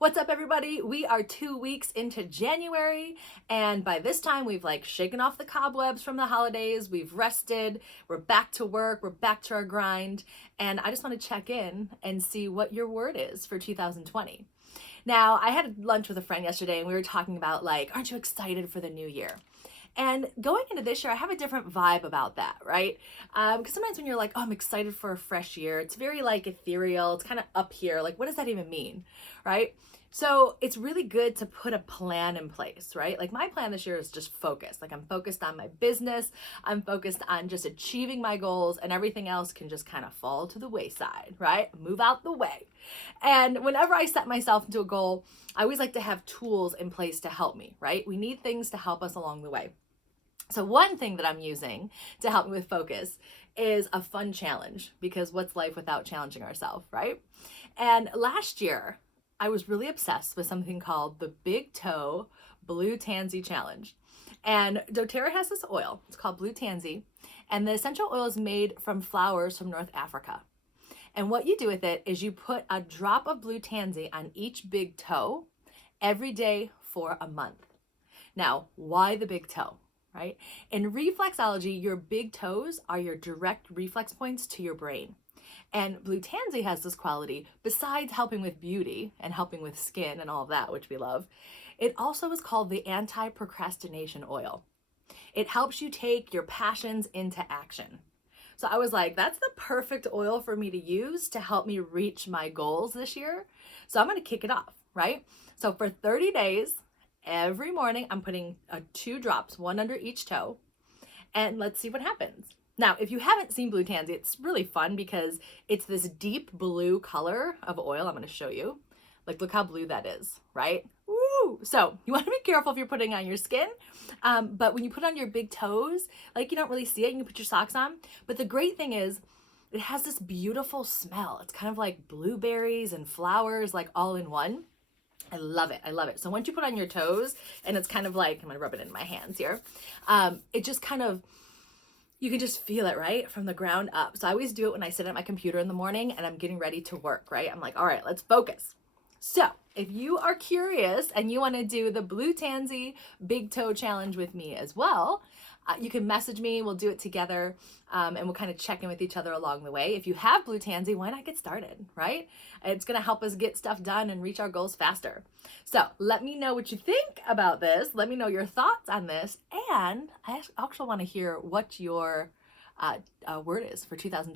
What's up, everybody? We are 2 weeks into January, and by this time, we've shaken off the cobwebs from the holidays. We've rested. We're back to work. We're back to our grind. And I just want to check in and see what your word is for 2020. Now, I had lunch with a friend yesterday, and we were talking about, aren't you excited for the new year? And going into this year, I have a different vibe about that, right? Because sometimes when you're like, oh, I'm excited for a fresh year, it's very ethereal. It's kind of up here. What does that even mean, right? So it's really good to put a plan in place, right? My plan this year is just focused. I'm focused on my business. I'm focused on just achieving my goals, and everything else can just kind of fall to the wayside, right? Move out the way. And whenever I set myself into a goal, I always like to have tools in place to help me, right? We need things to help us along the way. So one thing that I'm using to help me with focus is a fun challenge, because what's life without challenging ourselves, right? And last year, I was really obsessed with something called the Big Toe Blue Tansy Challenge. And doTERRA has this oil. It's called Blue Tansy. And the essential oil is made from flowers from North Africa. And what you do with it is you put a drop of blue tansy on each big toe every day for a month. Now, why the big toe, right? In reflexology, your big toes are your direct reflex points to your brain. And blue tansy has this quality, besides helping with beauty and helping with skin and all of that, which we love, it also is called the anti-procrastination oil. It helps you take your passions into action. So I was like, that's the perfect oil for me to use to help me reach my goals this year. So I'm going to kick it off, right? So for 30 days, every morning, I'm putting 2 drops, one under each toe, and let's see what happens. Now, if you haven't seen Blue Tansy, it's really fun because it's this deep blue color of oil. I'm going to show you. Look how blue that is, right? Woo! So you want to be careful if you're putting on your skin. But when you put on your big toes, you don't really see it. You can put your socks on. But the great thing is it has this beautiful smell. It's kind of like blueberries and flowers, all in one. I love it. I love it. So once you put on your toes, and it's kind of I'm going to rub it in my hands here. It just kind of, you can just feel it, right? From the ground up. So I always do it when I sit at my computer in the morning and I'm getting ready to work, right? I'm like, all right, let's focus. So if you are curious and you want to do the Blue Tansy Big Toe Challenge with me as well, you can message me. We'll do it together, and we'll kind of check in with each other along the way. If you have Blue Tansy, why not get started, right? It's going to help us get stuff done and reach our goals faster. So let me know what you think about this. Let me know your thoughts on this. And I actually want to hear what your word is for 2020.